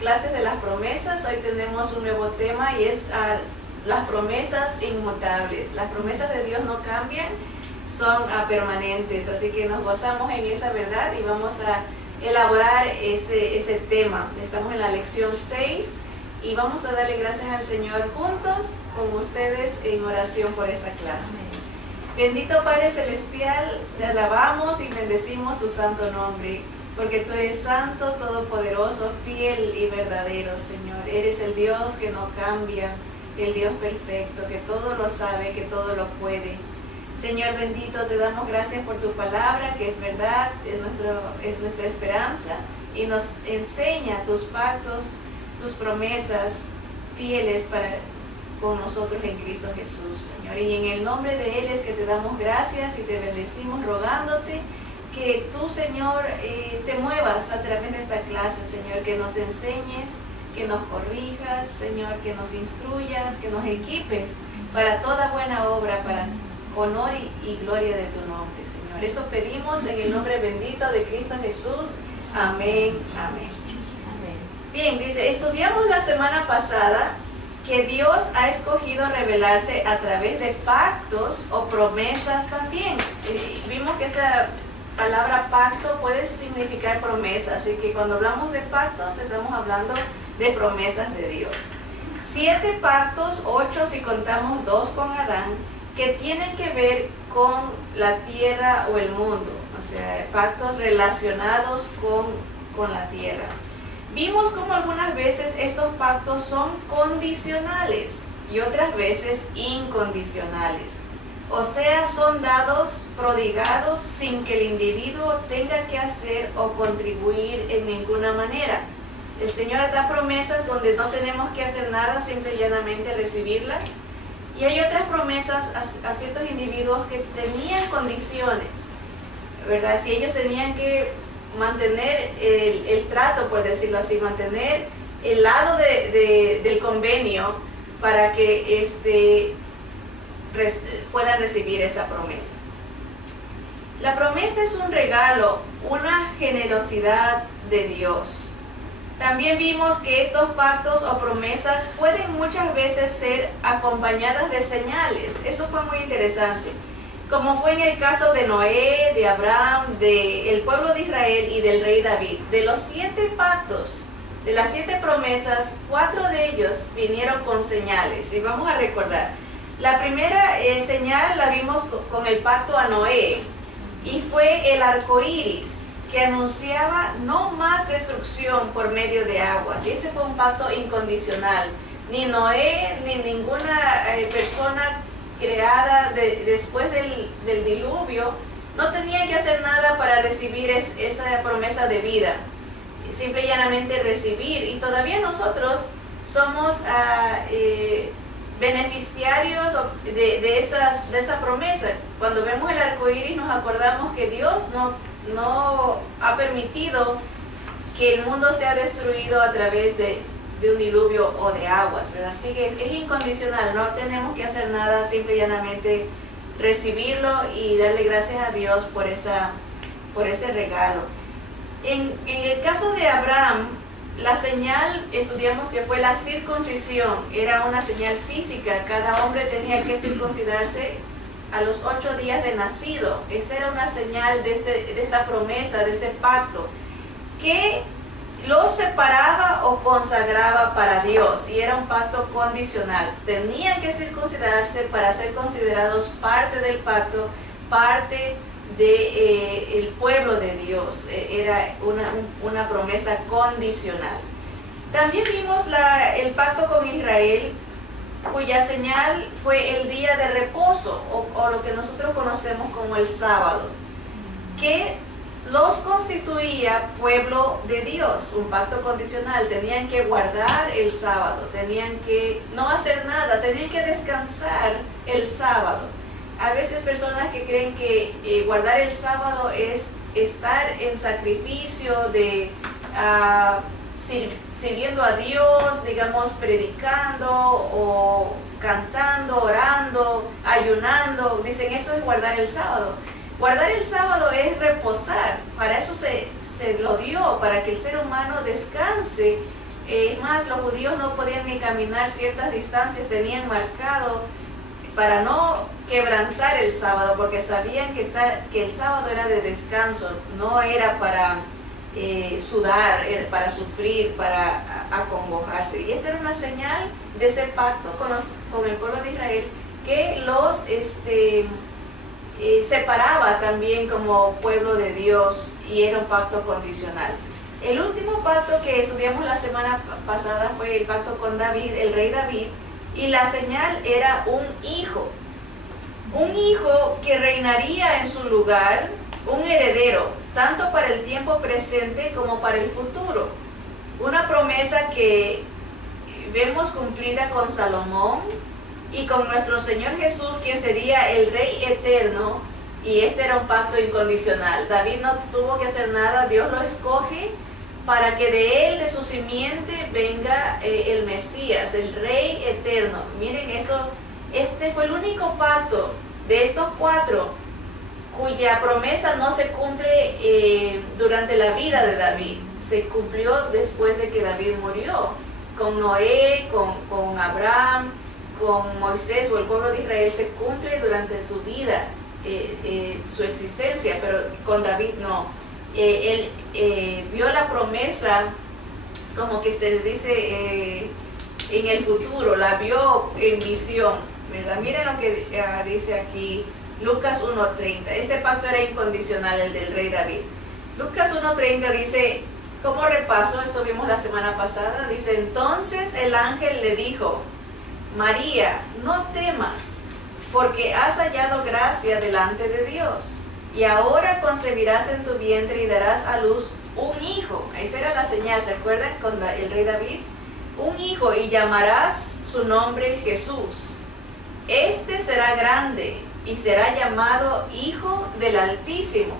clases de las promesas. Hoy tenemos un nuevo tema y es las promesas inmutables. Las promesas de Dios no cambian, son permanentes, así que nos gozamos en esa verdad y vamos a elaborar ese tema. Estamos en la lección 6 y vamos a darle gracias al Señor juntos con ustedes en oración por esta clase. Bendito Padre Celestial, te alabamos y bendecimos tu santo nombre, porque tú eres santo, todopoderoso, fiel y verdadero, Señor. Eres el Dios que no cambia, el Dios perfecto, que todo lo sabe, que todo lo puede. Señor bendito, te damos gracias por tu palabra, que es verdad, es nuestra esperanza, y nos enseña tus pactos, tus promesas fieles con nosotros en Cristo Jesús, Señor. Y en el nombre de Él es que te damos gracias y te bendecimos rogándote que tú, Señor, te muevas a través de esta clase, Señor, que nos enseñes, que nos corrijas, Señor, que nos instruyas, que nos equipes para toda buena obra, para honor y gloria de tu nombre, Señor. Eso pedimos en el nombre bendito de Cristo Jesús. Amén, amén. Bien, dice, estudiamos la semana pasada que Dios ha escogido revelarse a través de pactos o promesas también. Vimos que esa palabra pacto puede significar promesa, así que cuando hablamos de pactos estamos hablando de promesas de Dios. 7 pactos, 8 si contamos 2 con Adán, que tienen que ver con la tierra o el mundo, o sea, pactos relacionados con la tierra. Vimos como algunas veces estos pactos son condicionales y otras veces incondicionales. O sea, son dados, prodigados, sin que el individuo tenga que hacer o contribuir en ninguna manera. El Señor da promesas donde no tenemos que hacer nada, simple y llanamente recibirlas. Y hay otras promesas a ciertos individuos que tenían condiciones, ¿verdad? Si ellos tenían que mantener el trato, por decirlo así, mantener el lado del convenio para que puedan recibir esa promesa. La promesa es un regalo, una generosidad de Dios. También vimos que estos pactos o promesas pueden muchas veces ser acompañadas de señales. Eso fue muy interesante. Como fue en el caso de Noé, de Abraham, del pueblo de Israel y del rey David. De los 7 pactos, de las 7 promesas, 4 de ellos vinieron con señales. Y vamos a recordar. La primera señal la vimos con el pacto a Noé y fue el arco iris, que anunciaba no más destrucción por medio de aguas. Y ese fue un pacto incondicional. Ni Noé ni ninguna persona creada después del diluvio no tenía que hacer nada para recibir esa promesa de vida. Simple y llanamente recibir. Y todavía nosotros somos beneficiarios de esa promesa. Cuando vemos el arco iris nos acordamos que Dios no ha permitido que el mundo sea destruido a través de un diluvio o de aguas, ¿verdad? Así que es incondicional, no tenemos que hacer nada, simple y llanamente recibirlo y darle gracias a Dios por ese regalo. En el caso de Abraham, la señal, estudiamos que fue la circuncisión, era una señal física, cada hombre tenía que circuncidarse a los 8 días de nacido. Esa era una señal de esta promesa, de este pacto, que los separaba o consagraba para Dios, y era un pacto condicional. Tenían que circuncidarse para ser considerados parte del pacto, parte del pueblo de Dios. Era una promesa condicional. También vimos el pacto con Israel, cuya señal fue el día de reposo, o lo que nosotros conocemos como el sábado, que los constituía pueblo de Dios, un pacto condicional. Tenían que guardar el sábado, tenían que no hacer nada, tenían que descansar el sábado. Hay veces personas que creen que guardar el sábado es estar en sacrificio, sirviendo a Dios, digamos, predicando o cantando, orando, ayunando. Dicen, eso es guardar el sábado. Guardar el sábado es reposar. Para eso se lo dio, para que el ser humano descanse Más los judíos no podían ni caminar ciertas distancias, tenían marcado para no quebrantar el sábado, porque sabían que el sábado era de descanso, no era para sudar, era para sufrir, para acongojarse. Y esa era una señal de ese pacto con el pueblo de Israel, que los separaba también como pueblo de Dios, y era un pacto condicional. El último pacto que estudiamos la semana pasada fue el pacto con David, el rey David, y la señal era un hijo que reinaría en su lugar, un heredero, tanto para el tiempo presente como para el futuro. Una promesa que vemos cumplida con Salomón y con nuestro Señor Jesús, quien sería el Rey eterno, y este era un pacto incondicional. David no tuvo que hacer nada, Dios lo escoge para que de él, de su simiente, venga el Mesías, el Rey eterno. Miren eso, este fue el único pacto de estos 4 cuya promesa no se cumple durante la vida de David, se cumplió después de que David murió, con Noé, con Abraham, con Moisés o el pueblo de Israel se cumple durante su vida, su existencia, pero con David no. Él vio la promesa, como que se dice, en el futuro, la vio en visión, ¿verdad? Miren lo que dice aquí Lucas 1:30. Este pacto era incondicional, el del rey David. Lucas 1:30 dice, como repaso, esto vimos la semana pasada, dice: entonces el ángel le dijo: María, no temas, porque has hallado gracia delante de Dios. Y ahora concebirás en tu vientre y darás a luz un hijo. Esa era la señal, ¿se acuerdan? Con el rey David. Un hijo, y llamarás su nombre Jesús. Este será grande y será llamado Hijo del Altísimo.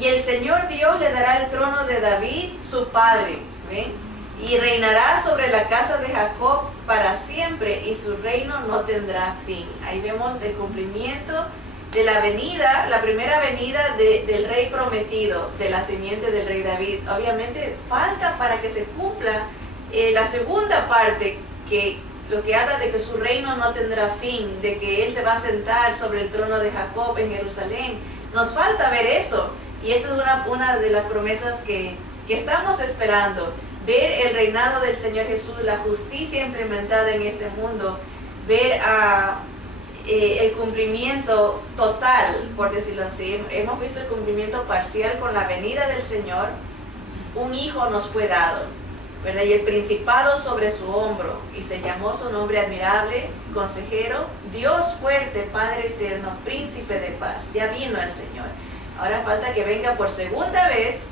Y el Señor Dios le dará el trono de David, su padre. ¿Ven? Y reinará sobre la casa de Jacob para siempre, y su reino no tendrá fin. Ahí vemos el cumplimiento de la venida, la primera venida del rey prometido, de la simiente del rey David. Obviamente falta para que se cumpla la segunda parte, que lo que habla de que su reino no tendrá fin, de que él se va a sentar sobre el trono de Jacob en Jerusalén. Nos falta ver eso, y esa es una de las promesas que estamos esperando, ver el reinado del Señor Jesús, la justicia implementada en este mundo, ver el cumplimiento total, por decirlo así. Hemos visto el cumplimiento parcial con la venida del Señor. Un hijo nos fue dado, ¿verdad? Y el principado sobre su hombro, y se llamó su nombre admirable, consejero, Dios fuerte, Padre eterno, príncipe de paz. Ya vino el Señor. Ahora falta que venga por segunda vez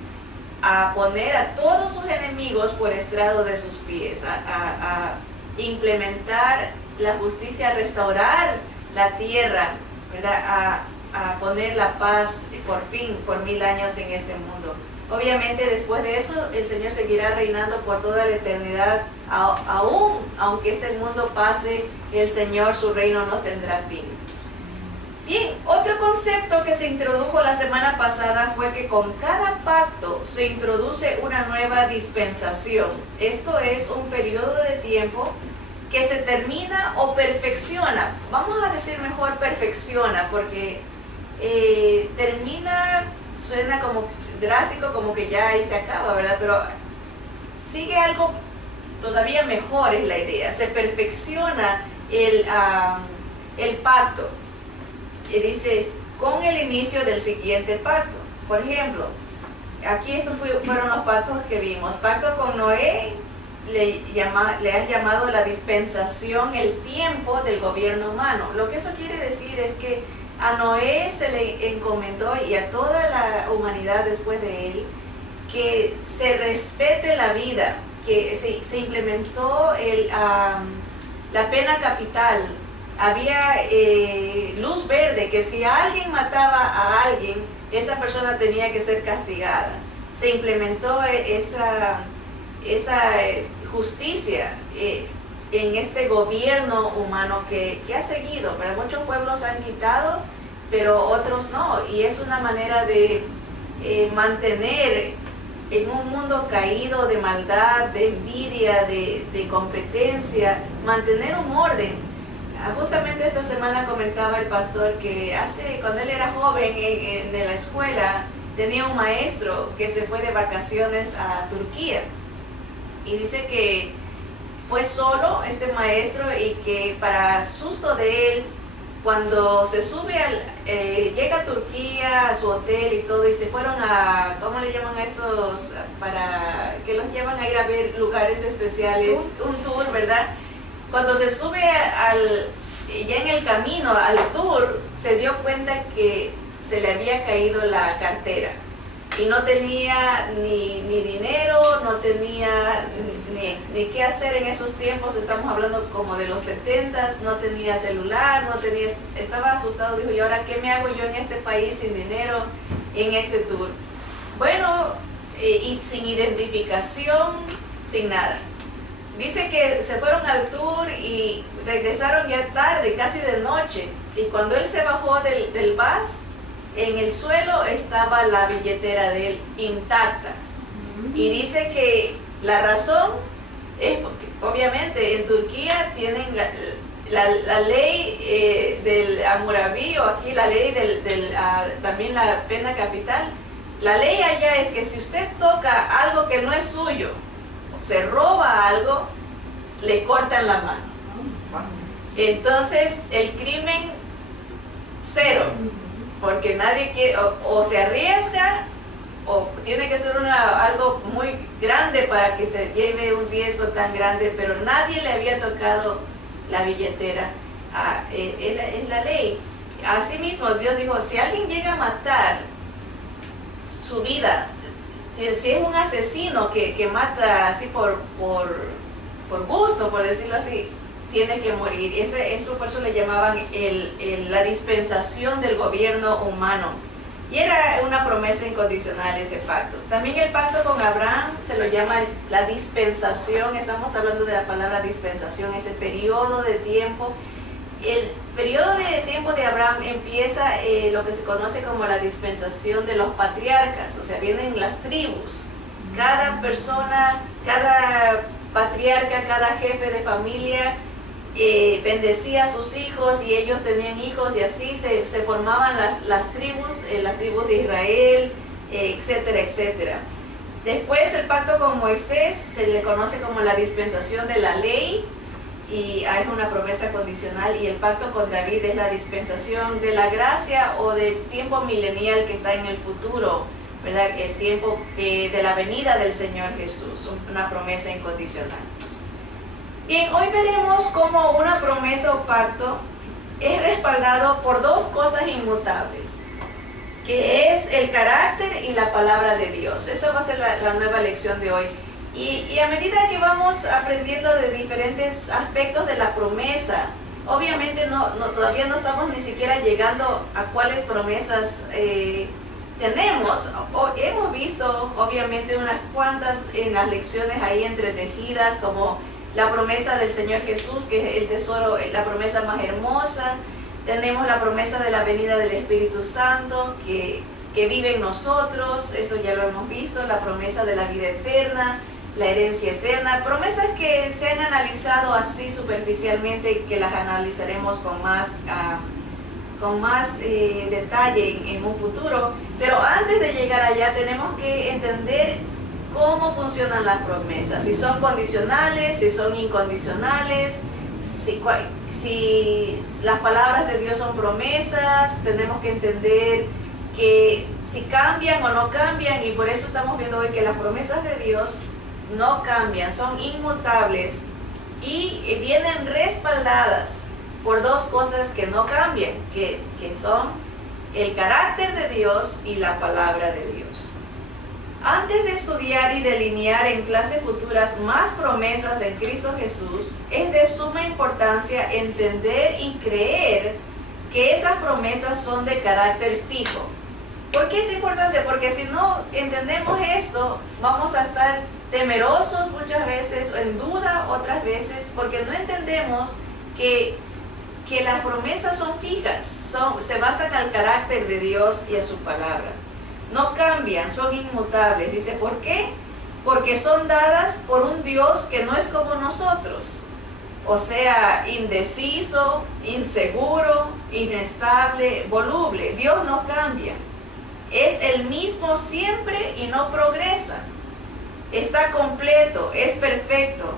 a poner a todos sus enemigos por estrado de sus pies, a implementar la justicia, a restaurar la tierra, ¿verdad? A poner la paz por fin, por 1000 años en este mundo. Obviamente después de eso el Señor seguirá reinando por toda la eternidad. Aún aunque este mundo pase, el Señor, su reino no tendrá fin. Bien, otro concepto que se introdujo la semana pasada fue que con cada pacto se introduce una nueva dispensación. Esto es un periodo de tiempo que se termina o perfecciona. Vamos a decir mejor perfecciona, porque termina suena como drástico, como que ya ahí se acaba, ¿verdad? Pero sigue algo todavía mejor, es la idea. Se perfecciona el pacto. Y dice, con el inicio del siguiente pacto. Por ejemplo, aquí estos fueron los pactos que vimos. Pacto con Noé, le han llamado la dispensación, el tiempo del gobierno humano. Lo que eso quiere decir es que a Noé se le encomendó, y a toda la humanidad después de él, que se respete la vida, que se implementó la pena capital. Había luz verde, que si alguien mataba a alguien, esa persona tenía que ser castigada. Se implementó esa justicia en este gobierno humano que ha seguido, pero muchos pueblos han quitado, pero otros no, y es una manera de mantener en un mundo caído de maldad, de envidia, de competencia, mantener un orden. Justamente esta semana comentaba el pastor que cuando él era joven en la escuela, tenía un maestro que se fue de vacaciones a Turquía. Y dice que fue solo este maestro y que para susto de él, cuando se sube llega a Turquía, a su hotel y todo, y se fueron a, ¿cómo le llaman a esos? Para que los llevan a ir a ver lugares especiales, un tour, ¿verdad? Cuando se sube ya en el camino al tour, se dio cuenta que se le había caído la cartera. Y no tenía ni dinero, no tenía ni qué hacer en esos tiempos, estamos hablando como de los 70s, no tenía celular, estaba asustado, dijo, ¿y ahora qué me hago yo en este país sin dinero, en este tour? Bueno, y sin identificación, sin nada. Dice que se fueron al tour y regresaron ya tarde, casi de noche, y cuando él se bajó del bus, en el suelo estaba la billetera de él intacta. Y dice que la razón es porque obviamente en Turquía tienen la ley del Hammurabi, o aquí la ley también la pena capital. La ley allá es que si usted toca algo que no es suyo, se roba algo, le cortan la mano. Entonces el crimen cero, porque nadie quiere, o se arriesga, o tiene que ser algo muy grande para que se lleve un riesgo tan grande, pero nadie le había tocado la billetera. Es la ley. Asimismo, Dios dijo, si alguien llega a matar su vida, si es un asesino que mata así por gusto, por decirlo así, tiene que morir. Eso por eso le llamaban la dispensación del gobierno humano. Y era una promesa incondicional ese pacto. También el pacto con Abraham se lo llama la dispensación. Estamos hablando de la palabra dispensación, ese periodo de tiempo. El periodo de tiempo de Abraham empieza lo que se conoce como la dispensación de los patriarcas, o sea, vienen las tribus. Cada persona, cada patriarca, cada jefe de familia bendecía a sus hijos y ellos tenían hijos y así se formaban las tribus de Israel, etcétera, etcétera. Después el pacto con Moisés se le conoce como la dispensación de la ley y es una promesa condicional, y el pacto con David es la dispensación de la gracia o del tiempo milenial que está en el futuro, ¿verdad? El tiempo de la venida del Señor Jesús, una promesa incondicional. Bien, hoy veremos cómo una promesa o pacto es respaldado por dos cosas inmutables, que es el carácter y la palabra de Dios. Esta va a ser la nueva lección de hoy. Y a medida que vamos aprendiendo de diferentes aspectos de la promesa, obviamente todavía no estamos ni siquiera llegando a cuáles promesas tenemos. Hemos visto obviamente unas cuantas en las lecciones ahí entretejidas, como la promesa del Señor Jesús, que es el tesoro, la promesa más hermosa. Tenemos la promesa de la venida del Espíritu Santo, que vive en nosotros, eso ya lo hemos visto. La promesa de la vida eterna, la herencia eterna. Promesas que se han analizado así superficialmente y que las analizaremos con más detalle en un futuro. Pero antes de llegar allá tenemos que entender cómo funcionan las promesas, si son condicionales, si son incondicionales, si las palabras de Dios son promesas. Tenemos que entender que si cambian o no cambian, y por eso estamos viendo hoy que las promesas de Dios no cambian, son inmutables y vienen respaldadas por dos cosas que no cambian, que son el carácter de Dios y la palabra de Dios. Antes de estudiar y delinear en clases futuras más promesas en Cristo Jesús, es de suma importancia entender y creer que esas promesas son de carácter fijo. ¿Por qué es importante? Porque si no entendemos esto, vamos a estar temerosos muchas veces, o en duda otras veces, porque no entendemos que las promesas son fijas, se basan al carácter de Dios y a su palabra. no cambian, son inmutables. Dice, ¿por qué? Porque son dadas por un Dios que no es como nosotros. O sea, indeciso, inseguro, inestable, voluble. Dios no cambia. Es el mismo siempre y no progresa. Está completo, es perfecto.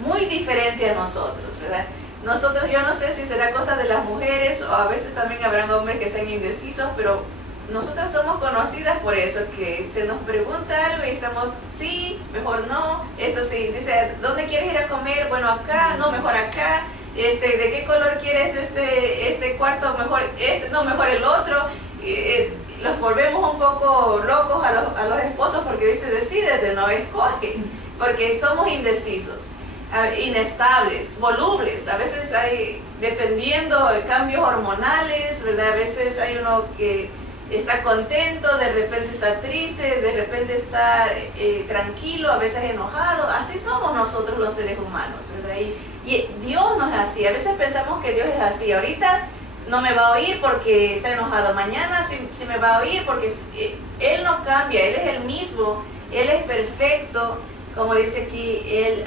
Muy diferente a nosotros, ¿verdad? Nosotros, yo no sé si será cosa de las mujeres o a veces también habrán hombres que sean indecisos, pero nosotras somos conocidas por eso, que se nos pregunta algo y estamos, sí, mejor no, esto sí, dice, ¿dónde quieres ir a comer? Bueno, acá, no, mejor acá, ¿de qué color quieres este cuarto? Mejor no, mejor el otro. Los volvemos un poco locos a los esposos porque dice, decídete, no escoge, porque somos indecisos, inestables, volubles. A veces hay, dependiendo de cambios hormonales, ¿verdad? A veces hay uno que está contento, de repente está triste, de repente está tranquilo, a veces enojado. Así somos nosotros los seres humanos, ¿verdad? Y Dios no es así. A veces pensamos que Dios es así. Ahorita no me va a oír porque está enojado. Mañana sí me va a oír porque Él no cambia. Él es el mismo. Él es perfecto. Como dice aquí, Él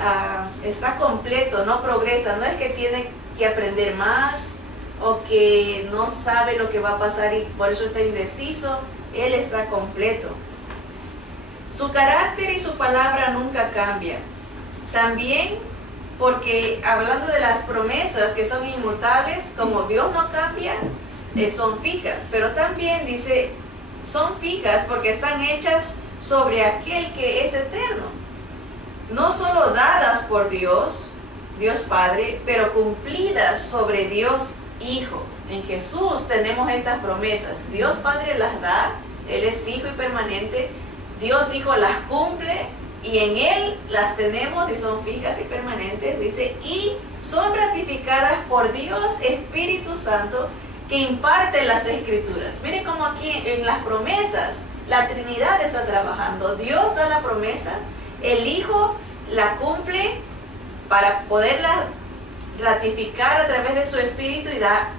está completo, no progresa. No es que tiene que aprender más o que no sabe lo que va a pasar y por eso está indeciso. Él está completo. Su carácter y su palabra nunca cambian. También porque hablando de las promesas que son inmutables, como Dios no cambia, son fijas. Pero también dice, son fijas porque están hechas sobre aquel que es eterno. No solo dadas por Dios, Dios Padre, pero cumplidas sobre Dios Hijo. En Jesús tenemos estas promesas. Dios Padre las da, Él es fijo y permanente. Dios Hijo las cumple y en Él las tenemos y son fijas y permanentes. Dice, y son ratificadas por Dios Espíritu Santo que imparte las Escrituras. Miren cómo aquí en las promesas la Trinidad está trabajando. Dios da la promesa, el Hijo la cumple para poderla ratificar a través de su Espíritu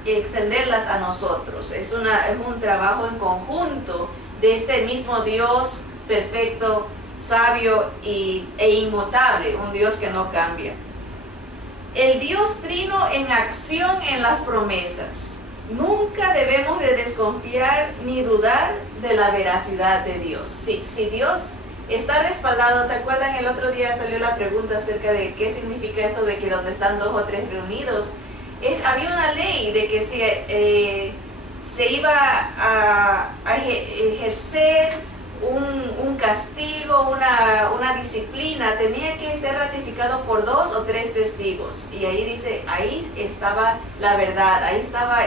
y extenderlas a nosotros. Es un trabajo en conjunto de este mismo Dios perfecto, sabio e inmutable, un Dios que no cambia. El Dios Trino en acción en las promesas. Nunca debemos de desconfiar ni dudar de la veracidad de Dios. Si Dios está respaldado, ¿se acuerdan? El otro día salió la pregunta acerca de qué significa esto de que donde están 2 o 3 reunidos. Había una ley de que si se iba a ejercer un castigo, una disciplina, tenía que ser ratificado por 2 o 3 testigos. Y ahí dice, ahí estaba la verdad, ahí estaba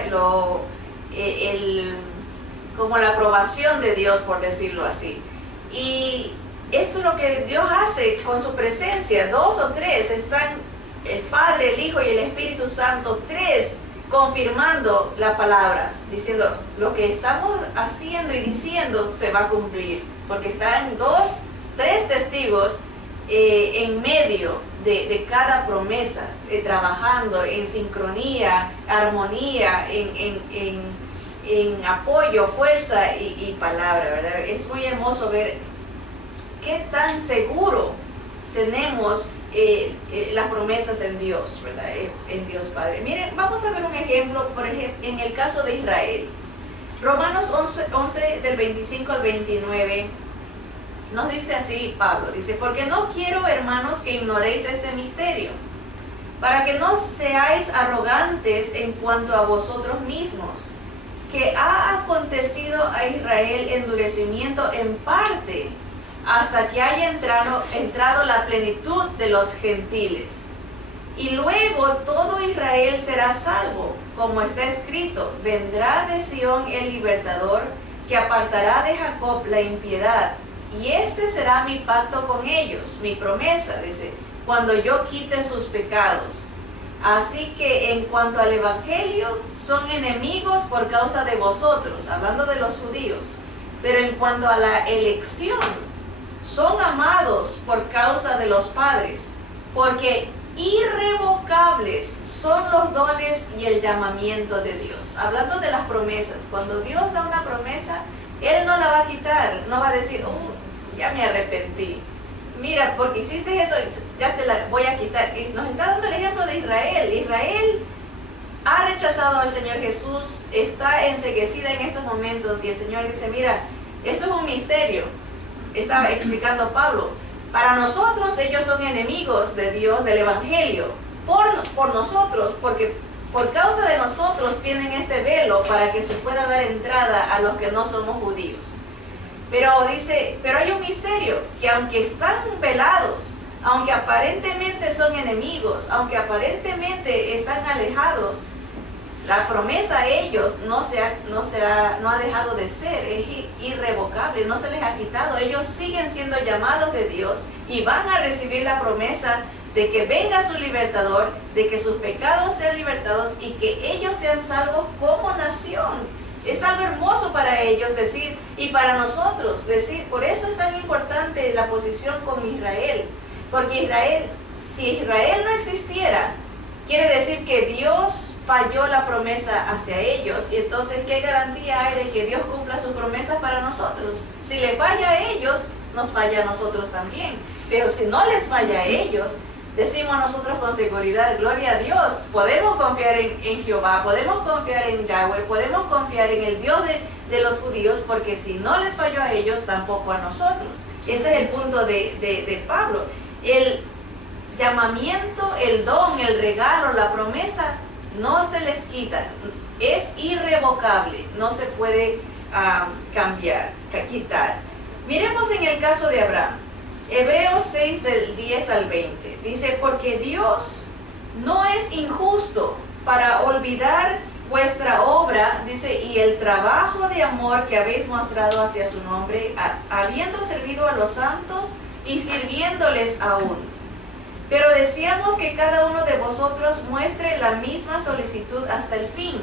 como la aprobación de Dios, por decirlo así. Y esto es lo que Dios hace con su presencia. 2 o 3 están, el Padre, el Hijo y el Espíritu Santo, 3 confirmando la palabra, diciendo lo que estamos haciendo y diciendo se va a cumplir, porque están 2, 3 testigos en medio de cada promesa, trabajando en sincronía, armonía, en apoyo, fuerza y palabra, ¿verdad? Es muy hermoso ver qué tan seguro tenemos las promesas en Dios, ¿verdad? En Dios Padre. Miren, vamos a ver un ejemplo, por ejemplo, en el caso de Israel. Romanos 11 del 25 al 29 nos dice así Pablo, dice, porque no quiero, hermanos, que ignoréis este misterio, para que no seáis arrogantes en cuanto a vosotros mismos, que ha acontecido a Israel endurecimiento en parte, hasta que haya entrado la plenitud de los gentiles. Y luego todo Israel será salvo, como está escrito, vendrá de Sión el libertador, que apartará de Jacob la impiedad, y este será mi pacto con ellos, mi promesa, dice, cuando yo quite sus pecados. Así que en cuanto al evangelio, son enemigos por causa de vosotros, hablando de los judíos, pero en cuanto a la elección, son amados por causa de los padres, porque irrevocables son los dones y el llamamiento de Dios. Hablando de las promesas, cuando Dios da una promesa, Él no la va a quitar, no va a decir, ya me arrepentí. Mira, porque hiciste eso, ya te la voy a quitar. Y nos está dando el ejemplo de Israel. Israel ha rechazado al Señor Jesús, está enceguecida en estos momentos y el Señor dice, mira, esto es un misterio. Estaba explicando Pablo. Para nosotros ellos son enemigos de Dios, del Evangelio. Por nosotros, porque por causa de nosotros tienen este velo para que se pueda dar entrada a los que no somos judíos. Pero dice, pero hay un misterio, que aunque están velados, aunque aparentemente son enemigos, aunque aparentemente están alejados, la promesa a ellos no ha dejado de ser, es irrevocable, no se les ha quitado. Ellos siguen siendo llamados de Dios y van a recibir la promesa de que venga su libertador, de que sus pecados sean libertados y que ellos sean salvos como nación. Es algo hermoso para ellos decir, y para nosotros decir. Por eso es tan importante la posición con Israel, porque si Israel no existiera, quiere decir que Dios falló la promesa hacia ellos, y entonces ¿qué garantía hay de que Dios cumpla sus promesas para nosotros? Si le falla a ellos, nos falla a nosotros también. Pero si no les falla a ellos, decimos nosotros con seguridad, gloria a Dios, podemos confiar en Jehová, podemos confiar en Yahweh, podemos confiar en el Dios de los judíos, porque si no les falló a ellos, tampoco a nosotros. Ese es el punto de Pablo. El llamamiento, el don, el regalo, la promesa, no se les quita, es irrevocable, no se puede cambiar, quitar. Miremos en el caso de Abraham. Hebreos 6 del 10 al 20 dice, porque Dios no es injusto para olvidar vuestra obra, dice, y el trabajo de amor que habéis mostrado hacia su nombre, habiendo servido a los santos y sirviéndoles aún. Pero deseamos que cada uno de vosotros muestre la misma solicitud hasta el fin,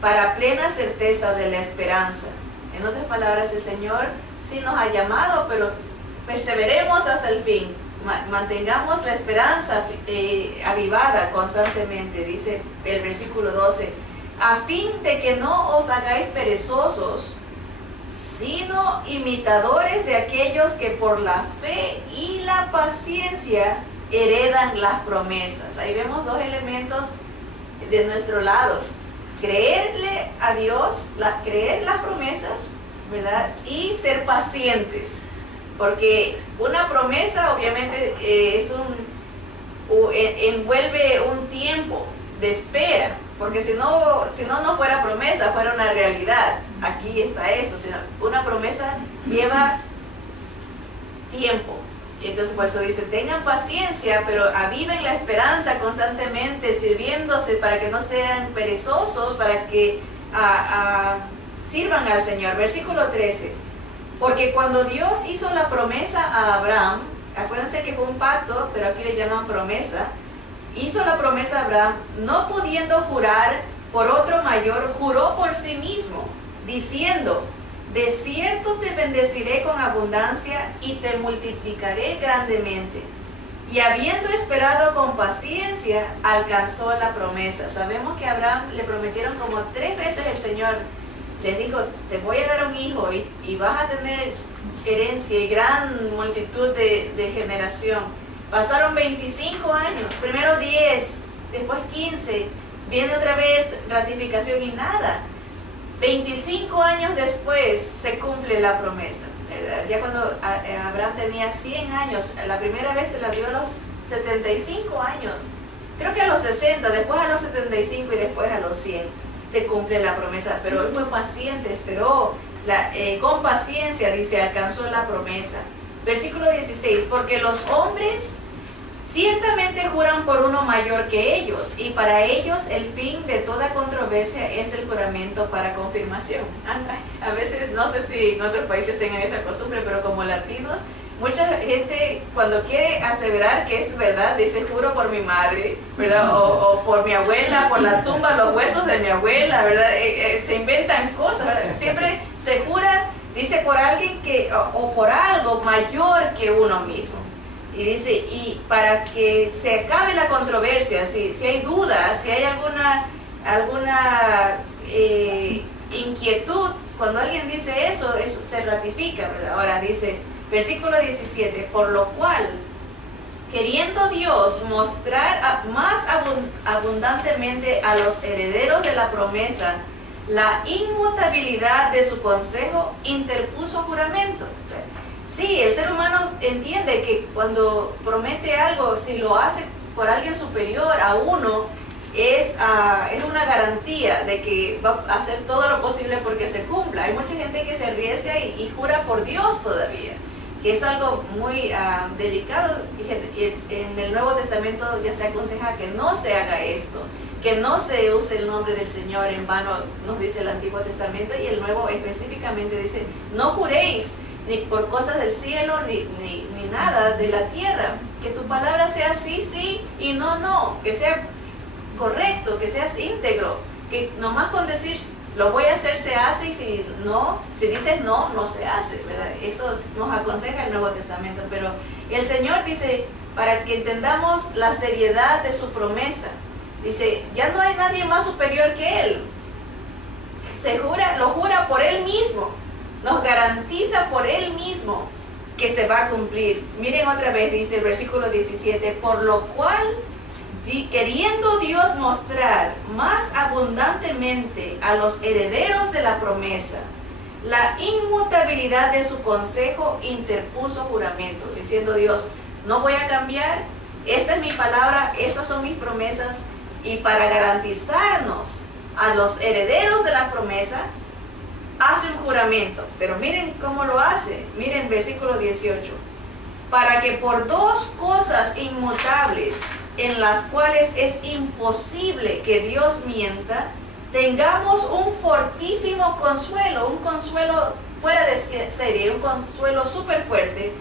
para plena certeza de la esperanza. En otras palabras, el Señor sí nos ha llamado, pero perseveremos hasta el fin, mantengamos la esperanza avivada constantemente, dice el versículo 12, a fin de que no os hagáis perezosos, sino imitadores de aquellos que por la fe y la paciencia heredan las promesas. Ahí vemos dos elementos de nuestro lado: creerle a Dios, creer las promesas, ¿verdad? Y ser pacientes. Porque una promesa obviamente envuelve un tiempo de espera, porque si no fuera promesa, fuera una realidad. Aquí está esto, una promesa lleva tiempo. Entonces por eso dice, tengan paciencia, pero aviven la esperanza constantemente, sirviéndose para que no sean perezosos, para que sirvan al Señor. Versículo 13. Porque cuando Dios hizo la promesa a Abraham, acuérdense que fue un pacto, pero aquí le llaman promesa, hizo la promesa a Abraham, no pudiendo jurar por otro mayor, juró por sí mismo, diciendo, de cierto te bendeciré con abundancia y te multiplicaré grandemente. Y habiendo esperado con paciencia, alcanzó la promesa. Sabemos que a Abraham le prometieron como 3 veces el Señor. Les dijo, te voy a dar un hijo y vas a tener herencia y gran multitud de generación. Pasaron 25 años, primero 10, después 15, viene otra vez ratificación y nada. 25 años después se cumple la promesa, ¿verdad? Ya cuando Abraham tenía 100 años, la primera vez se la dio a los 75 años, creo que a los 60, después a los 75 y después a los 100. Se cumple la promesa, pero él fue paciente, esperó, con paciencia, dice, alcanzó la promesa. Versículo 16, porque los hombres ciertamente juran por uno mayor que ellos, y para ellos el fin de toda controversia es el juramento para confirmación. A veces, no sé si en otros países tengan esa costumbre, pero como latinos, mucha gente cuando quiere aseverar que es verdad, dice juro por mi madre, ¿verdad? O por mi abuela, por la tumba, los huesos de mi abuela, ¿verdad? Se inventan cosas, ¿verdad? Siempre se jura, dice por alguien o por algo mayor que uno mismo. Y dice, y para que se acabe la controversia, si hay dudas, si hay alguna inquietud cuando alguien dice eso se ratifica, ¿verdad? Ahora dice, versículo 17, por lo cual, queriendo Dios mostrar más abundantemente a los herederos de la promesa la inmutabilidad de su consejo, interpuso juramento. O sea, sí, el ser humano entiende que cuando promete algo, si lo hace por alguien superior a uno, es una garantía de que va a hacer todo lo posible porque se cumpla. Hay mucha gente que se arriesga y jura por Dios todavía, que es algo muy delicado. En el Nuevo Testamento ya se aconseja que no se haga esto, que no se use el nombre del Señor en vano, nos dice el Antiguo Testamento, y el Nuevo específicamente dice, no juréis ni por cosas del cielo, ni nada de la tierra, que tu palabra sea sí, sí, y no, no, que sea correcto, que seas íntegro, que nomás con decir lo voy a hacer se hace, y si dices no, no se hace, ¿verdad? Eso nos aconseja el Nuevo Testamento, pero el Señor dice, para que entendamos la seriedad de su promesa, dice, ya no hay nadie más superior que Él, lo jura por Él mismo, nos garantiza por Él mismo que se va a cumplir. Miren otra vez, dice el versículo 17, por lo cual, queriendo Dios mostrar más abundantemente a los herederos de la promesa la inmutabilidad de su consejo, interpuso juramento, diciendo Dios, no voy a cambiar, esta es mi palabra, estas son mis promesas, y para garantizarnos a los herederos de la promesa, hace un juramento. Pero miren cómo lo hace, miren versículo 18, para que por dos cosas inmutables, en las cuales es imposible que Dios mienta, tengamos un fortísimo consuelo, un consuelo fuera de serie, un consuelo súper fuerte,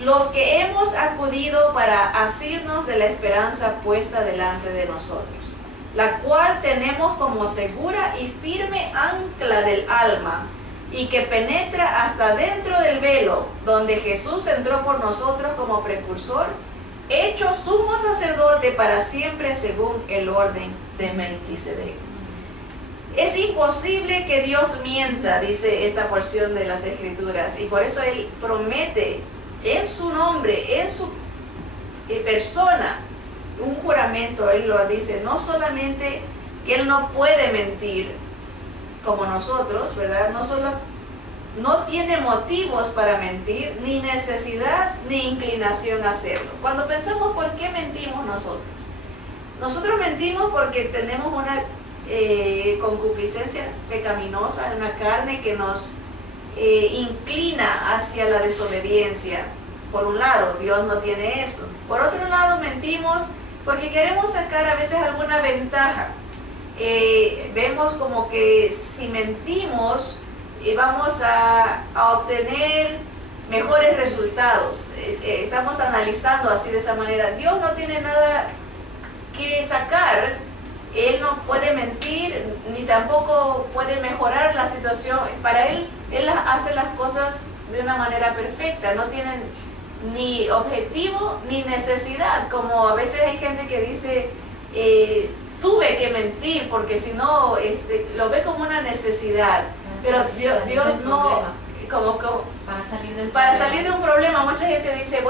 los que hemos acudido para asirnos de la esperanza puesta delante de nosotros, la cual tenemos como segura y firme ancla del alma, y que penetra hasta dentro del velo, donde Jesús entró por nosotros como precursor, hecho sumo sacerdote para siempre según el orden de Melquisedec. Es imposible que Dios mienta, dice esta porción de las Escrituras, y por eso Él promete en su nombre, en su persona, un juramento. Él lo dice, no solamente que Él no puede mentir como nosotros, ¿verdad? No tiene motivos para mentir, ni necesidad, ni inclinación a hacerlo. Cuando pensamos por qué mentimos nosotros mentimos porque tenemos una concupiscencia pecaminosa, una carne que nos inclina hacia la desobediencia. Por un lado, Dios no tiene esto. Por otro lado, mentimos porque queremos sacar a veces alguna ventaja. Vemos como que si mentimos, vamos a obtener mejores resultados. Estamos analizando así de esa manera. Dios no tiene nada que sacar, Él no puede mentir, ni tampoco puede mejorar la situación. Para Él hace las cosas de una manera perfecta, no tienen ni objetivo ni necesidad, como a veces hay gente que dice, tuve que mentir porque si no, lo ve como una necesidad. Pero Dios no, como para salir de un problema, mucha gente dice,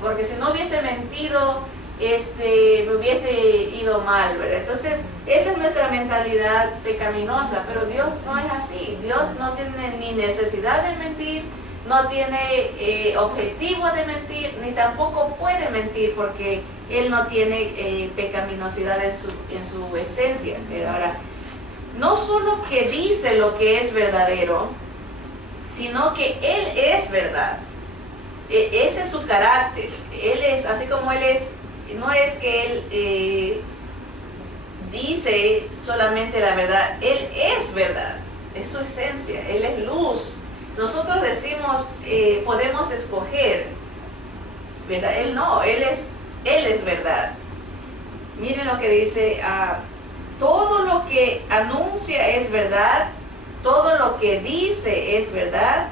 porque si no hubiese mentido, me hubiese ido mal, ¿verdad? Entonces, esa es nuestra mentalidad pecaminosa, pero Dios no es así. Dios no tiene ni necesidad de mentir, no tiene objetivo de mentir, ni tampoco puede mentir porque Él no tiene pecaminosidad en su esencia. Ahora, no solo que dice lo que es verdadero, sino que Él es verdad. Ese es su carácter. Él es, así como Él es, no es que Él dice solamente la verdad, Él es verdad, es su esencia, Él es luz. Nosotros decimos, podemos escoger, ¿verdad? Él no, Él es verdad. Miren lo que dice, todo lo que anuncia es verdad, todo lo que dice es verdad,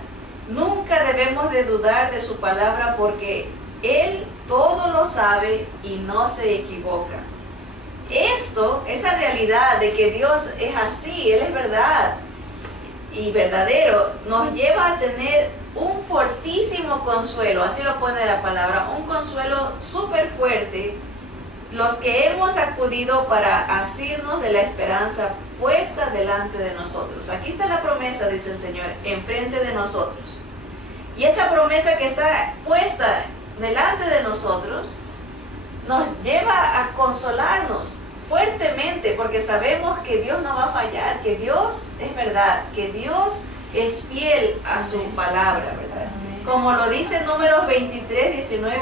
nunca debemos de dudar de su palabra porque Él todo lo sabe y no se equivoca. Esa realidad de que Dios es así, Él es verdad, y verdadero nos lleva a tener un fortísimo consuelo, así lo pone la palabra, un consuelo súper fuerte, los que hemos acudido para asirnos de la esperanza puesta delante de nosotros. Aquí está la promesa, dice el Señor, enfrente de nosotros. Y esa promesa que está puesta delante de nosotros nos lleva a consolarnos fuertemente, porque sabemos que Dios no va a fallar, que Dios es verdad, que Dios es fiel a su palabra, ¿verdad? Como lo dice Números 23:19,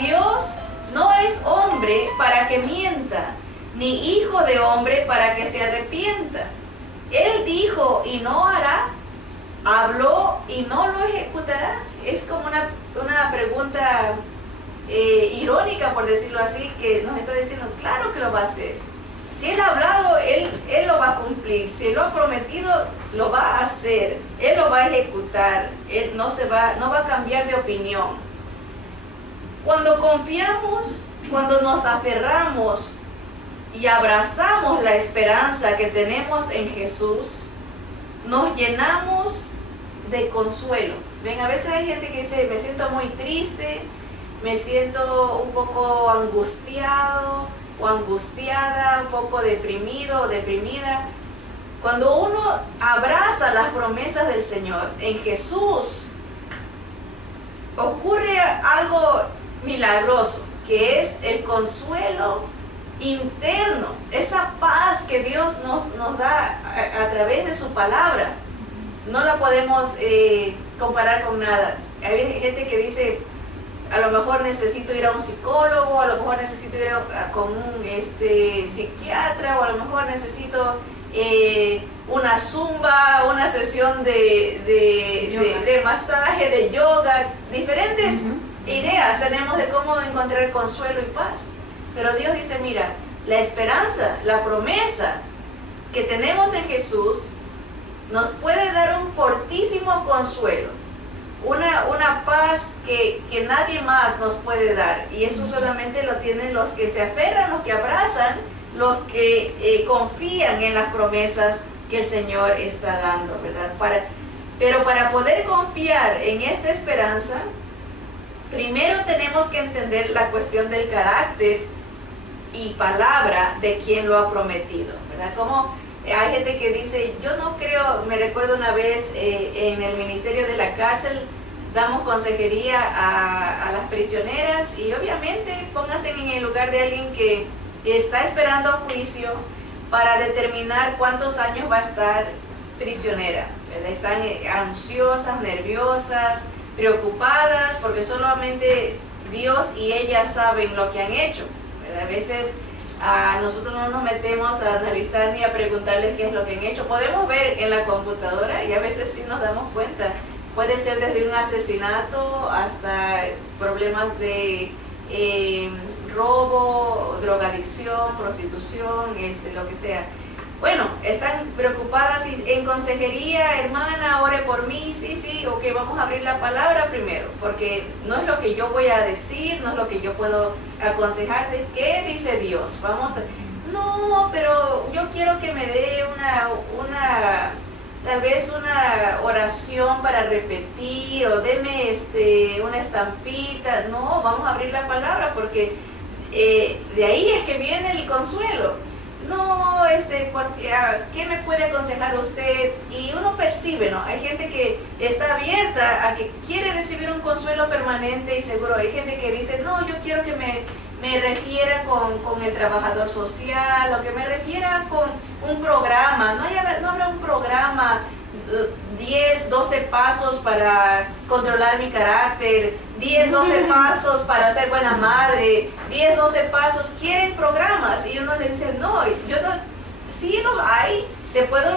Dios no es hombre para que mienta, ni hijo de hombre para que se arrepienta. Él dijo y no hará, habló y no lo ejecutará. Es como una pregunta irónica, por decirlo así, que nos está diciendo, claro que lo va a hacer. Si Él ha hablado, Él lo va a cumplir. Si Él lo ha prometido, lo va a hacer. Él lo va a ejecutar. Él no va a cambiar de opinión. Cuando confiamos, cuando nos aferramos y abrazamos la esperanza que tenemos en Jesús, nos llenamos de consuelo. Ven, a veces hay gente que dice, me siento muy triste, me siento un poco angustiado o angustiada, un poco deprimido o deprimida. Cuando uno abraza las promesas del Señor en Jesús, ocurre algo milagroso, que es el consuelo interno, esa paz que Dios nos da a través de su palabra. No la podemos comparar con nada. Hay gente que dice, a lo mejor necesito ir a un psicólogo, a lo mejor necesito ir con un psiquiatra, o a lo mejor necesito una zumba, una sesión de masaje, de yoga, diferentes ideas tenemos de cómo encontrar consuelo y paz. Pero Dios dice, mira, la esperanza, la promesa que tenemos en Jesús nos puede dar un fortísimo consuelo, una paz que nadie más nos puede dar. Y eso solamente lo tienen los que se aferran, los que abrazan, los que confían en las promesas que el Señor está dando, ¿verdad? Pero para poder confiar en esta esperanza, primero tenemos que entender la cuestión del carácter y palabra de quien lo ha prometido, ¿verdad? Como hay gente que dice, yo no creo, me recuerdo una vez en el ministerio de la cárcel, damos consejería a las prisioneras, y obviamente pónganse en el lugar de alguien que está esperando juicio para determinar cuántos años va a estar prisionera, ¿verdad? Están ansiosas, nerviosas, preocupadas, porque solamente Dios y ellas saben lo que han hecho, ¿verdad? A veces nosotros no nos metemos a analizar ni a preguntarles qué es lo que han hecho. Podemos ver en la computadora y a veces sí nos damos cuenta. Puede ser desde un asesinato hasta problemas de robo, drogadicción, prostitución, lo que sea. Bueno, están preocupadas y en consejería, hermana, ore por mí, sí, ok, vamos a abrir la palabra primero, porque no es lo que yo voy a decir, no es lo que yo puedo aconsejarte. ¿Qué dice Dios? No, pero yo quiero que me dé tal vez una oración para repetir, o deme una estampita. No, vamos a abrir la palabra, porque de ahí es que viene el consuelo. No, ¿qué me puede aconsejar usted? Y uno percibe, ¿no? Hay gente que está abierta a que quiere recibir un consuelo permanente y seguro. Hay gente que dice, no, yo quiero que me refiera con el trabajador social, o que me refiera con un programa. No habrá un programa, 10, 12 pasos para controlar mi carácter, 10, 12 pasos para ser buena madre, 10, 12 pasos. Quieren programas, y uno le dice, no, yo no, sí los hay, te puedo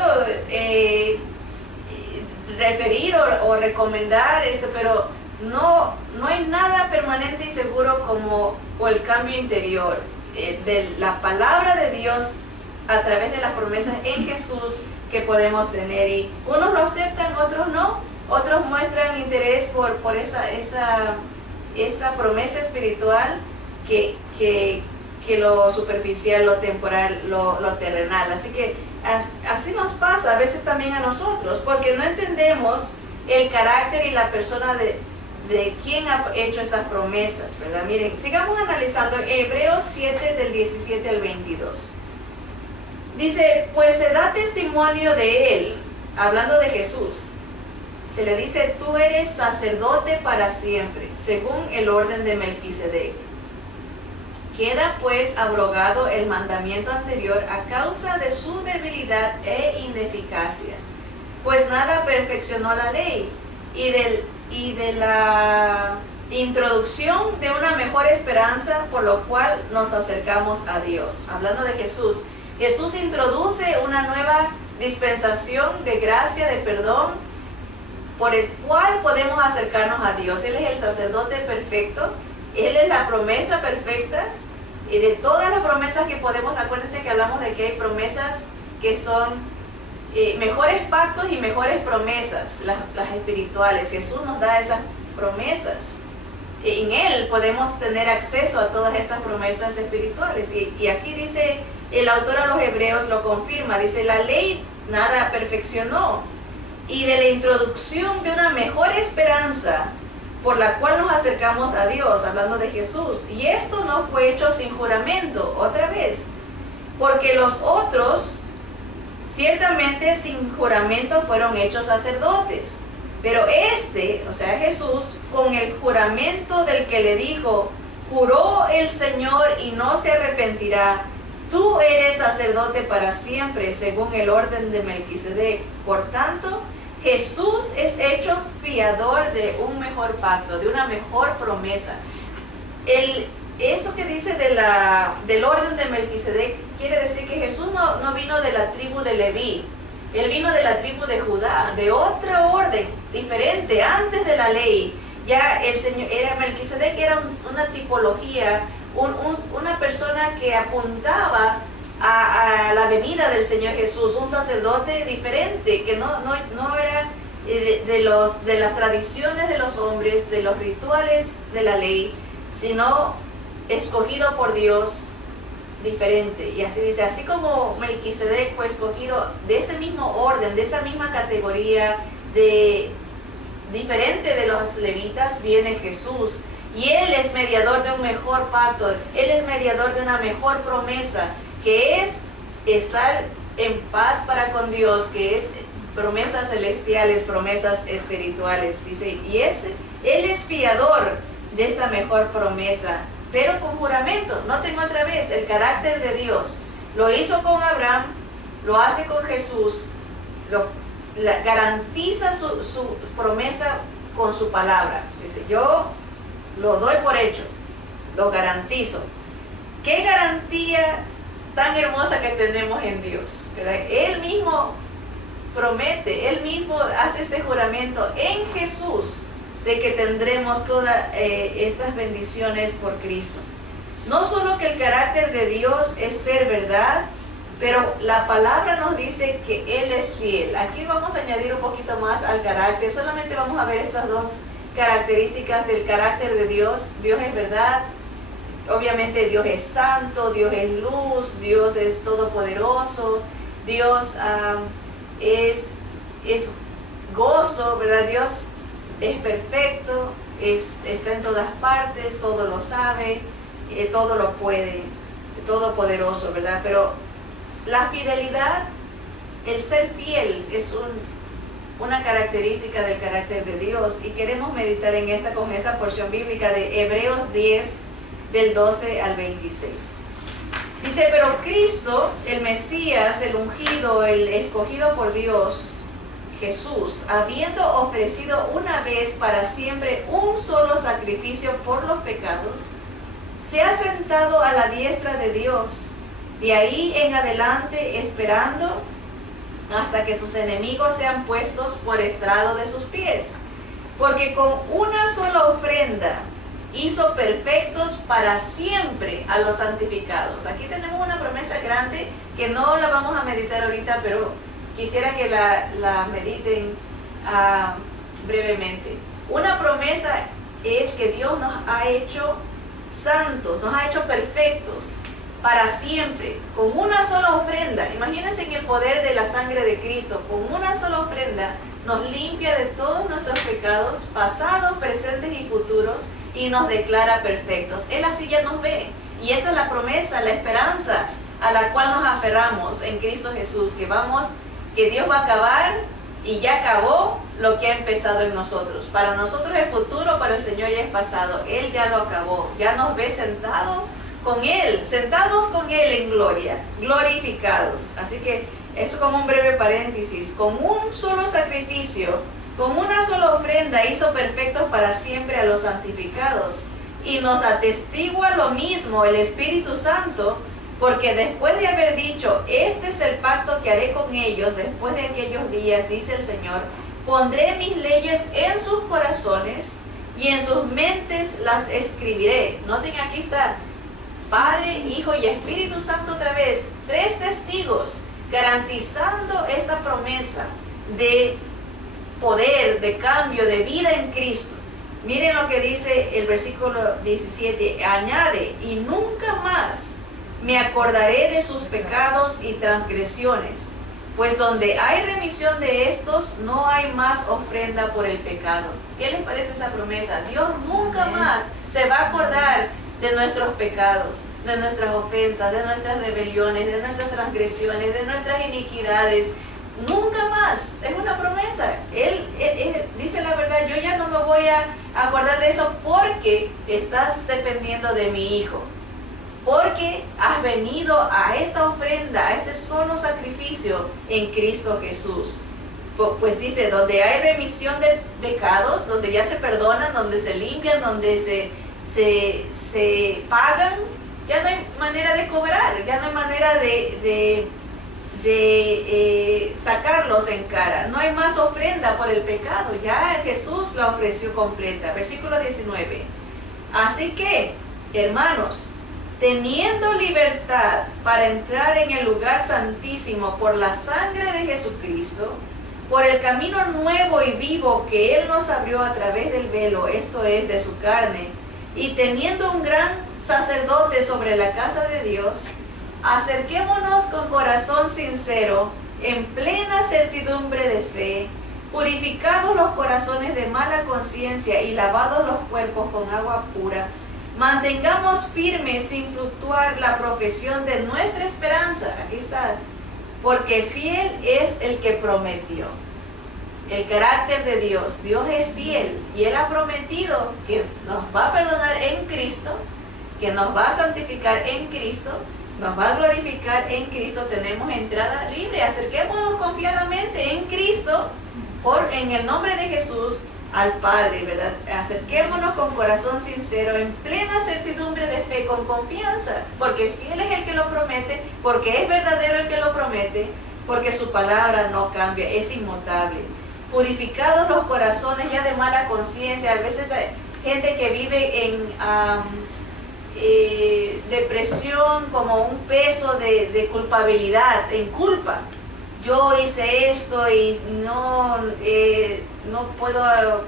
referir o recomendar pero no hay nada permanente y seguro como el cambio interior de la palabra de Dios a través de las promesas en Jesús que podemos tener. Y unos lo aceptan, otros no, otros muestran interés por esa promesa espiritual que lo superficial, lo temporal, lo terrenal. Así que así nos pasa a veces también a nosotros, porque no entendemos el carácter y la persona de quién ha hecho estas promesas, ¿verdad? Miren, sigamos analizando Hebreos 7 del 17 al 22. Dice, pues se da testimonio de él, hablando de Jesús. Se le dice, tú eres sacerdote para siempre, según el orden de Melquisedec. Queda pues abrogado el mandamiento anterior a causa de su debilidad e ineficacia, pues nada perfeccionó la ley, y de la introducción de una mejor esperanza, por lo cual nos acercamos a Dios. Hablando de Jesús, Jesús introduce una nueva dispensación de gracia, de perdón, por el cual podemos acercarnos a Dios. Él es el sacerdote perfecto, Él es la promesa perfecta, y de todas las promesas que podemos, acuérdense que hablamos de que hay promesas que son mejores pactos y mejores promesas, las espirituales. Jesús nos da esas promesas. En Él podemos tener acceso a todas estas promesas espirituales. Y aquí dice, el autor a los Hebreos lo confirma, dice, la ley nada perfeccionó, y de la introducción de una mejor esperanza, por la cual nos acercamos a Dios, hablando de Jesús. Y esto no fue hecho sin juramento, otra vez, porque los otros, ciertamente sin juramento fueron hechos sacerdotes, pero o sea Jesús, con el juramento del que le dijo, juró el Señor y no se arrepentirá, tú eres sacerdote para siempre, según el orden de Melquisedec. Por tanto, Jesús es hecho fiador de un mejor pacto, de una mejor promesa. Eso que dice del orden de Melquisedec quiere decir que Jesús no vino de la tribu de Leví, Él vino de la tribu de Judá, de otra orden diferente, antes de la ley. Ya el Señor, Melquisedec era una tipología, una persona que apuntaba a la venida del Señor Jesús, un sacerdote diferente, que no era de las tradiciones de los hombres, de los rituales de la ley, sino escogido por Dios, diferente. Y así dice, así como Melquisedec fue escogido de ese mismo orden, de esa misma categoría, diferente de los levitas, viene Jesús. Y Él es mediador de un mejor pacto, Él es mediador de una mejor promesa, que es estar en paz para con Dios, que es promesas celestiales, promesas espirituales. Dice, y Él es fiador de esta mejor promesa, pero con juramento. Noten otra vez el carácter de Dios. Lo hizo con Abraham, lo hace con Jesús, garantiza su promesa con su palabra. Dice, yo lo doy por hecho, lo garantizo. ¿Qué garantía tan hermosa que tenemos en Dios, ¿verdad? Él mismo promete, Él mismo hace este juramento en Jesús de que tendremos todas estas bendiciones por Cristo. No solo que el carácter de Dios es ser verdad, pero la palabra nos dice que Él es fiel. Aquí vamos a añadir un poquito más al carácter. Solamente vamos a ver estas dos características del carácter de Dios. Dios es verdad. Obviamente Dios es santo, Dios es luz, Dios es todopoderoso, Dios es gozo, ¿verdad? Dios es perfecto, está en todas partes, todo lo sabe, todo lo puede, todopoderoso, ¿verdad? Pero la fidelidad, el ser fiel, es una característica del carácter de Dios, y queremos meditar con esta porción bíblica de Hebreos 10, del 12 al 26. Dice, pero Cristo, el Mesías, el ungido, el escogido por Dios, Jesús, habiendo ofrecido una vez para siempre un solo sacrificio por los pecados, se ha sentado a la diestra de Dios, de ahí en adelante esperando hasta que sus enemigos sean puestos por estrado de sus pies, porque con una sola ofrenda hizo perfectos para siempre a los santificados. Aquí tenemos una promesa grande que no la vamos a meditar ahorita, pero quisiera que la mediten brevemente. Una promesa es que Dios nos ha hecho santos, nos ha hecho perfectos para siempre, con una sola ofrenda. Imagínense en el poder de la sangre de Cristo, con una sola ofrenda nos limpia de todos nuestros pecados, pasados, presentes y futuros, y nos declara perfectos. Él así ya nos ve, y esa es la promesa, la esperanza a la cual nos aferramos en Cristo Jesús, que Dios va a acabar, y ya acabó lo que ha empezado en nosotros. Para nosotros es futuro, para el Señor ya es pasado. Él ya lo acabó, ya nos ve sentados con Él en gloria, glorificados. Así que eso como un breve paréntesis. Con un solo sacrificio, con una sola ofrenda hizo perfectos para siempre a los santificados. Y nos atestigua lo mismo el Espíritu Santo, porque después de haber dicho, este es el pacto que haré con ellos después de aquellos días, dice el Señor, pondré mis leyes en sus corazones y en sus mentes las escribiré. Noten, aquí está Padre, Hijo y Espíritu Santo otra vez, 3 testigos garantizando esta promesa de poder, de cambio, de vida en Cristo. Miren lo que dice el versículo 17, añade, y nunca más me acordaré de sus pecados y transgresiones, pues donde hay remisión de estos, no hay más ofrenda por el pecado. ¿Qué les parece esa promesa? Dios nunca más se va a acordar de nuestros pecados, de nuestras ofensas, de nuestras rebeliones, de nuestras transgresiones, de nuestras iniquidades. Nunca más. Es una promesa. Él dice la verdad, yo ya no me voy a acordar de eso porque estás dependiendo de mi Hijo. Porque has venido a esta ofrenda, a este solo sacrificio en Cristo Jesús. Pues dice, donde hay remisión de pecados, donde ya se perdonan, donde se limpian, donde se pagan, ya no hay manera de cobrar, ya no hay manera de sacarlos en cara. No hay más ofrenda por el pecado, ya Jesús la ofreció completa. Versículo 19. Así que, hermanos, teniendo libertad para entrar en el lugar santísimo por la sangre de Jesucristo, por el camino nuevo y vivo que Él nos abrió a través del velo, esto es, de su carne, y teniendo un gran sacerdote sobre la casa de Dios, acerquémonos con corazón sincero, en plena certidumbre de fe, purificados los corazones de mala conciencia y lavados los cuerpos con agua pura. Mantengamos firme sin fluctuar la profesión de nuestra esperanza. Aquí está. Porque fiel es el que prometió. El carácter de Dios. Dios es fiel y Él ha prometido que nos va a perdonar en Cristo, que nos va a santificar en Cristo, nos va a glorificar en Cristo. Tenemos entrada libre. Acerquémonos confiadamente en Cristo, en el nombre de Jesús, al Padre, ¿verdad? Acerquémonos con corazón sincero, en plena certidumbre de fe, con confianza, porque fiel es el que lo promete, porque es verdadero el que lo promete, porque su palabra no cambia, es inmutable. Purificados los corazones ya de mala conciencia. A veces hay gente que vive en depresión, como un peso de culpabilidad, en culpa. Yo hice esto y no puedo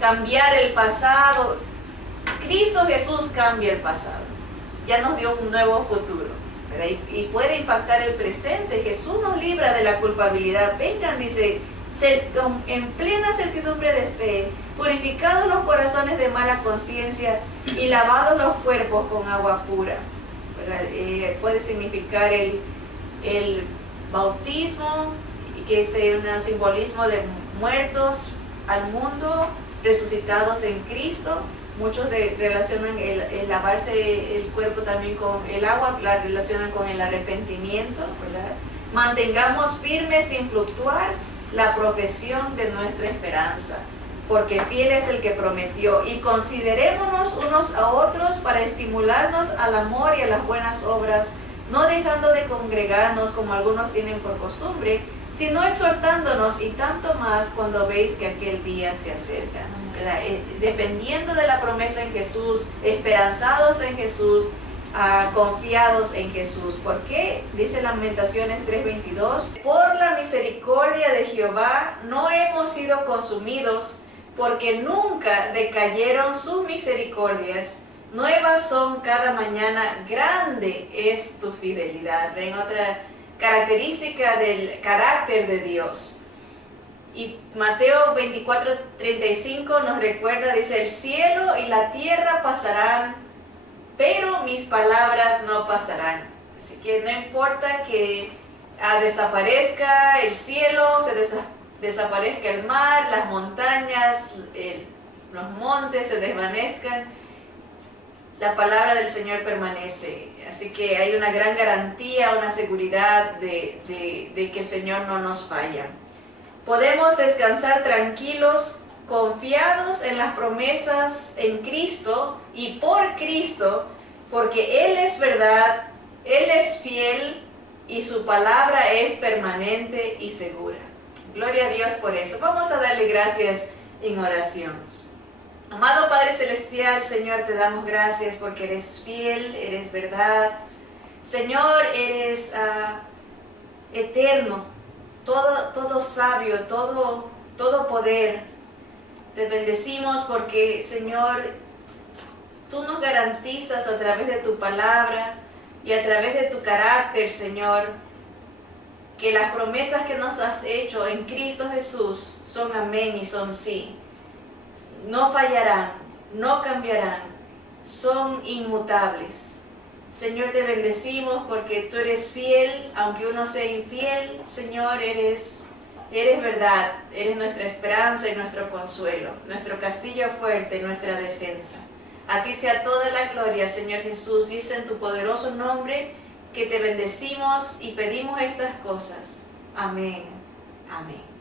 cambiar el pasado. Cristo Jesús cambia el pasado. Ya nos dio un nuevo futuro, ¿verdad? Y puede impactar el presente. Jesús nos libra de la culpabilidad. Vengan, dice, en plena certidumbre de fe, purificados los corazones de mala conciencia y lavados los cuerpos con agua pura, ¿verdad? Puede significar el bautismo, que es un simbolismo de muertos al mundo, resucitados en Cristo. Muchos relacionan el lavarse el cuerpo también con el agua, la relacionan con el arrepentimiento, ¿verdad? Mantengamos firmes sin fluctuar la profesión de nuestra esperanza, porque fiel es el que prometió, y considerémonos unos a otros para estimularnos al amor y a las buenas obras, no dejando de congregarnos como algunos tienen por costumbre, sino exhortándonos, y tanto más cuando veis que aquel día se acerca, ¿verdad? Dependiendo de la promesa en Jesús, esperanzados en Jesús, confiados en Jesús. ¿Por qué? Dice Lamentaciones 3:22, por la misericordia de Jehová no hemos sido consumidos, porque nunca decayeron sus misericordias, Nuevas son cada mañana, grande es tu fidelidad. Ven, otra característica del carácter de Dios. Y Mateo 24:35 nos recuerda, dice, el cielo y la tierra pasarán, pero mis palabras no pasarán. Así que no importa que desaparezca el cielo, desaparezca el mar, las montañas, los montes se desvanezcan, la palabra del Señor permanece. Así que hay una gran garantía, una seguridad de que el Señor no nos falla. Podemos descansar tranquilos, confiados en las promesas en Cristo y por Cristo, porque Él es verdad, Él es fiel y su palabra es permanente y segura. Gloria a Dios por eso. Vamos a darle gracias en oración. Amado Padre Celestial, Señor, te damos gracias porque eres fiel, eres verdad. Señor, eres eterno, todo sabio, todo poder. Te bendecimos porque, Señor, tú nos garantizas a través de tu palabra y a través de tu carácter, Señor, que las promesas que nos has hecho en Cristo Jesús son amén y son sí. No fallarán, no cambiarán, son inmutables. Señor, te bendecimos porque tú eres fiel, aunque uno sea infiel. Señor, eres verdad, eres nuestra esperanza y nuestro consuelo, nuestro castillo fuerte, nuestra defensa. A ti sea toda la gloria, Señor Jesús. Dice en tu poderoso nombre que te bendecimos y pedimos estas cosas. Amén. Amén.